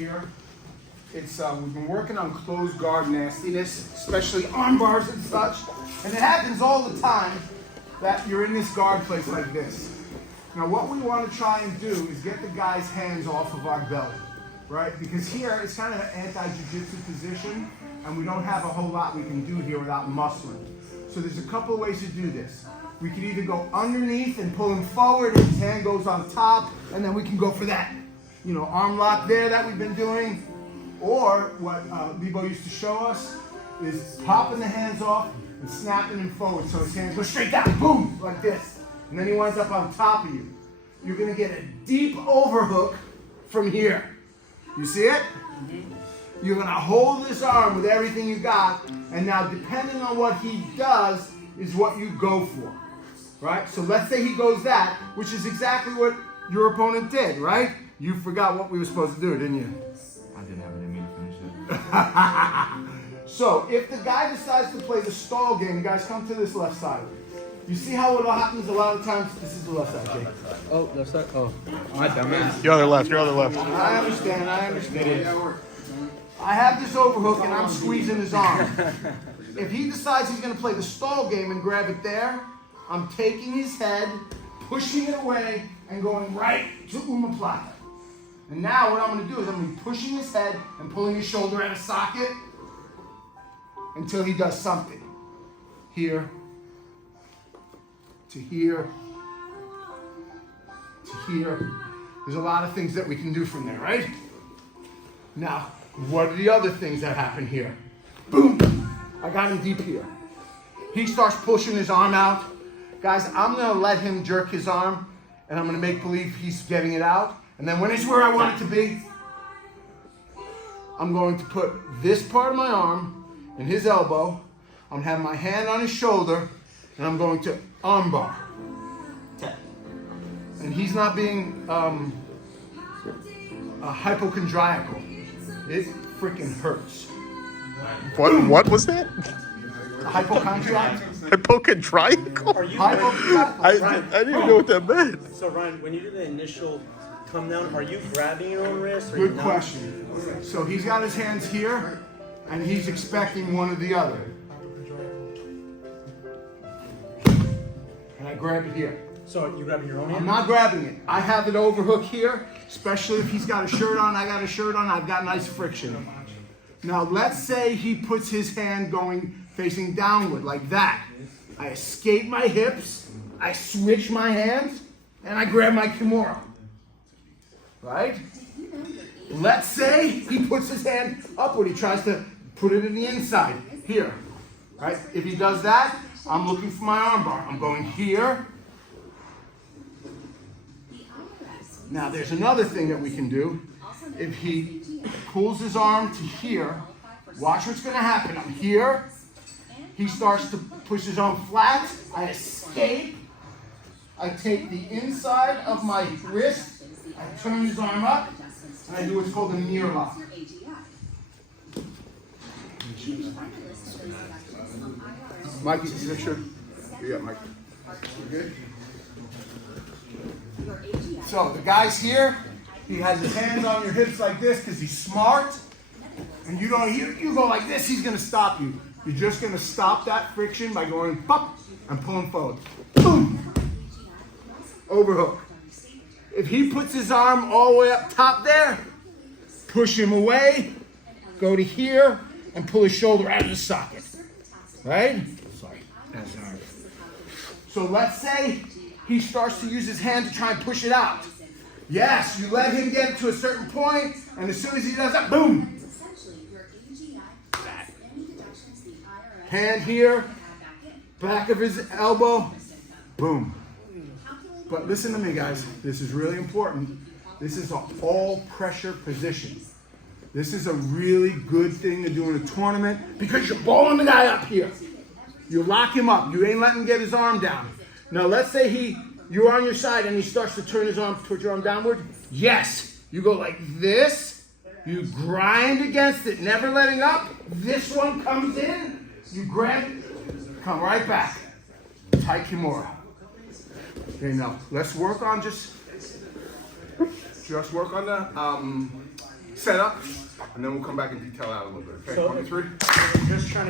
here. It's we've been working on closed guard nastiness, especially arm bars and such. And it happens all the time that you're in this guard place like this. Now what we want to try and do is get the guy's hands off of our belly, right? Because here it's kind of an anti-jiu-jitsu position, and we don't have a whole lot we can do here without muscling. So there's a couple of ways to do this. We can either go underneath and pull him forward, his hand goes on top, and then we can go for that, you know, arm lock there that we've been doing. Or what Lebo used to show us is popping the hands off and snapping him forward so his hands go straight down, boom, like this. And then he winds up on top of you. You're gonna get a deep overhook from here. You see it? Mm-hmm. You're gonna hold this arm with everything you got, and now depending on what he does is what you go for, right? So let's say he goes that, which is exactly what your opponent did, right? You forgot what we were supposed to do, didn't you? I didn't have it in me to finish it. So if the guy decides to play the stall game, guys, come to this left side. You see how it happens a lot of times? This is the left side, Jake. Oh, left side? Oh, my dumbass. Your other left, your other left. I understand. I have this overhook and I'm squeezing his arm. If he decides he's going to play the stall game and grab it there, I'm taking his head, pushing it away, and going right to omoplata. And now what I'm going to do is I'm going to be pushing his head and pulling his shoulder out of socket until he does something. Here, to here, to here. There's a lot of things that we can do from there, right? Now, what are the other things that happen here? Boom! I got him deep here. He starts pushing his arm out. Guys, I'm going to let him jerk his arm, and I'm going to make believe he's getting it out. And then when it's where I want it to be, I'm going to put this part of my arm in his elbow. I'm going to have my hand on his shoulder, and I'm going to arm bar. And he's not being hypochondriacal. It freaking hurts. What was that? Hypochondriac? Hypochondriacal? I didn't even know what that meant. So Ryan, when you do the initial come down, are you grabbing your own wrist? Or Good question. So he's got his hands here, and he's expecting one or the other. And I grab it here. So you grabbing your own hand? I'm not grabbing it. I have it overhook here, especially if he's got a shirt on, I got a shirt on, I've got nice friction. Now let's say he puts his hand going facing downward like that. I escape my hips, I switch my hands, and I grab my kimura. Right? Let's say he puts his hand upward, he tries to put it in the inside, here. Right? If he does that, I'm looking for my arm bar. I'm going here. Now there's another thing that we can do. If he pulls his arm to here, watch what's going to happen. I'm here. He starts to push his arm flat. I escape. I take the inside of my wrist. I turn his arm up. And I do what's called a mirror lock. Mikey, is this your? Yeah, Mike. You good? So the guy's here. He has his hands on your hips like this because he's smart. And you don't. You go like this. He's going to stop you. You're just going to stop that friction by going pop and pulling forward. Boom. Overhook. If he puts his arm all the way up top there, push him away. Go to here and pull his shoulder out of the socket. Right? Sorry. That's hard. So let's say he starts to use his hand to try and push it out. Yes, you let him get to a certain point, and as soon as he does that, boom. Back. Hand here, back of his elbow, boom. But listen to me, guys. This is really important. This is an all-pressure position. This is a really good thing to do in a tournament because you're balling the guy up here. You lock him up. You ain't letting him get his arm down. Now, let's say you're on your side and he starts to turn his arm towards your arm downward. Yes. You go like this. You grind against it, never letting up. This one comes in. You grab it. Come right back. Tight kimura. Okay, now let's work on just work on the setup, and then we'll come back and detail out a little bit. Okay, So- 23. I'm just trying to